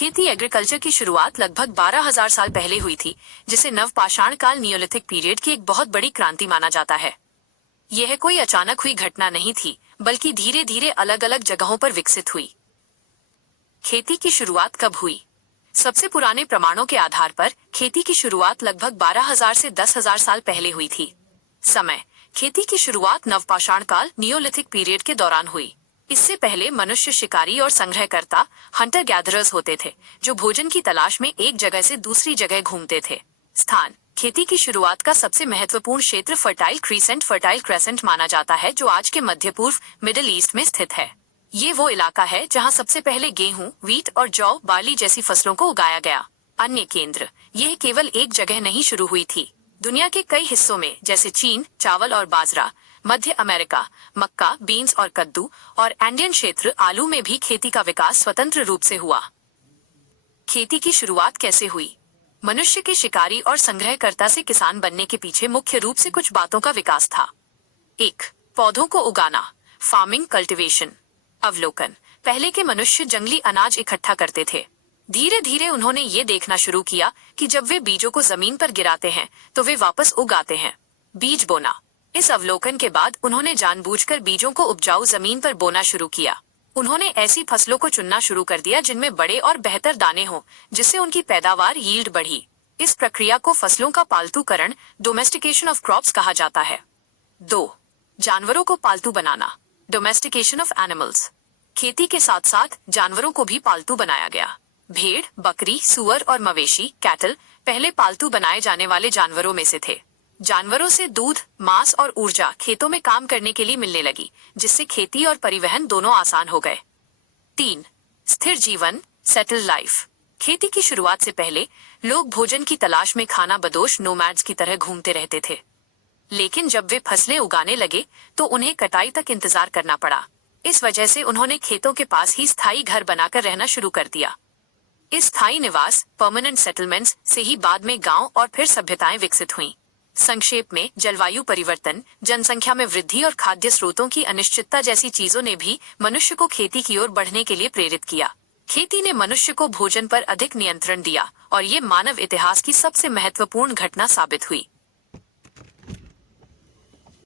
खेती एग्रीकल्चर की शुरुआत लगभग 12,000 साल पहले हुई थी, जिसे नवपाषाण काल नियोलिथिक पीरियड की एक बहुत बड़ी क्रांति माना जाता है। यह कोई अचानक हुई घटना नहीं थी, बल्कि धीरे धीरे अलग अलग जगहों पर विकसित हुई। खेती की शुरुआत कब हुई? सबसे पुराने प्रमाणों के आधार पर खेती की शुरुआत लगभग 12,000 से 10,000 साल पहले हुई थी। समय: खेती की शुरुआत नवपाषाण काल नियोलिथिक पीरियड के दौरान हुई। इससे पहले मनुष्य शिकारी और संग्रहकर्ता हंटर गैदरर्स होते थे, जो भोजन की तलाश में एक जगह से दूसरी जगह घूमते थे। स्थान: खेती की शुरुआत का सबसे महत्वपूर्ण क्षेत्र फर्टाइल क्रेसेंट माना जाता है, जो आज के मध्य पूर्व मिडिल ईस्ट में स्थित है। ये वो इलाका है जहाँ सबसे पहले गेहूं, वीट और जौ, बार्ली जैसी फसलों को उगाया गया। अन्य केंद्र: यह केवल एक जगह नहीं शुरू हुई थी। दुनिया के कई हिस्सों में, जैसे चीन, चावल और बाजरा, मध्य अमेरिका, मक्का, बीन्स और कद्दू, और एंडियन क्षेत्र, आलू में भी खेती का विकास स्वतंत्र रूप से हुआ। खेती की शुरुआत कैसे हुई? मनुष्य के शिकारी और संग्रहकर्ता से किसान बनने के पीछे मुख्य रूप से कुछ बातों का विकास था। 1. पौधों को उगाना, फार्मिंग कल्टीवेशन। अवलोकन: पहले के मनुष्य जंगली अनाज इकट्ठा करते थे। धीरे धीरे उन्होंने ये देखना शुरू किया कि जब वे बीजों को जमीन पर गिराते हैं तो वे वापस उग आते हैं। बीज बोना: इस अवलोकन के बाद उन्होंने जानबूझकर बीजों को उपजाऊ जमीन पर बोना शुरू किया। उन्होंने ऐसी फसलों को चुनना शुरू कर दिया जिनमें बड़े और बेहतर दाने हों, जिससे उनकी पैदावार यील्ड बढ़ी। इस प्रक्रिया को फसलों का पालतूकरण, डोमेस्टिकेशन ऑफ क्रॉप्स कहा जाता है। 2. जानवरों को पालतू बनाना, डोमेस्टिकेशन ऑफ एनिमल्स। खेती के साथ साथ जानवरों को भी पालतू बनाया गया। भेड़, बकरी, सूअर और मवेशी, कैटल, पहले पालतू बनाए जाने वाले जानवरों में से थे। जानवरों से दूध, मांस और ऊर्जा खेतों में काम करने के लिए मिलने लगी, जिससे खेती और परिवहन दोनों आसान हो गए। 3. स्थिर जीवन, सेटल लाइफ। खेती की शुरुआत से पहले लोग भोजन की तलाश में खाना बदोश नोमैड्स की तरह घूमते रहते थे। लेकिन जब वे फसलें उगाने लगे तो उन्हें कटाई तक इंतजार करना पड़ा। इस वजह से उन्होंने खेतों के पास ही स्थायी घर बनाकर रहना शुरू कर दिया। इस स्थायी निवास, परमानेंट सेटलमेंट्स, से ही बाद में गांव और फिर सभ्यताएं विकसित हुईं। संक्षेप में, जलवायु परिवर्तन, जनसंख्या में वृद्धि और खाद्य स्रोतों की अनिश्चितता जैसी चीजों ने भी मनुष्य को खेती की ओर बढ़ने के लिए प्रेरित किया। खेती ने मनुष्य को भोजन पर अधिक नियंत्रण दिया और ये मानव इतिहास की सबसे महत्वपूर्ण घटना साबित हुई।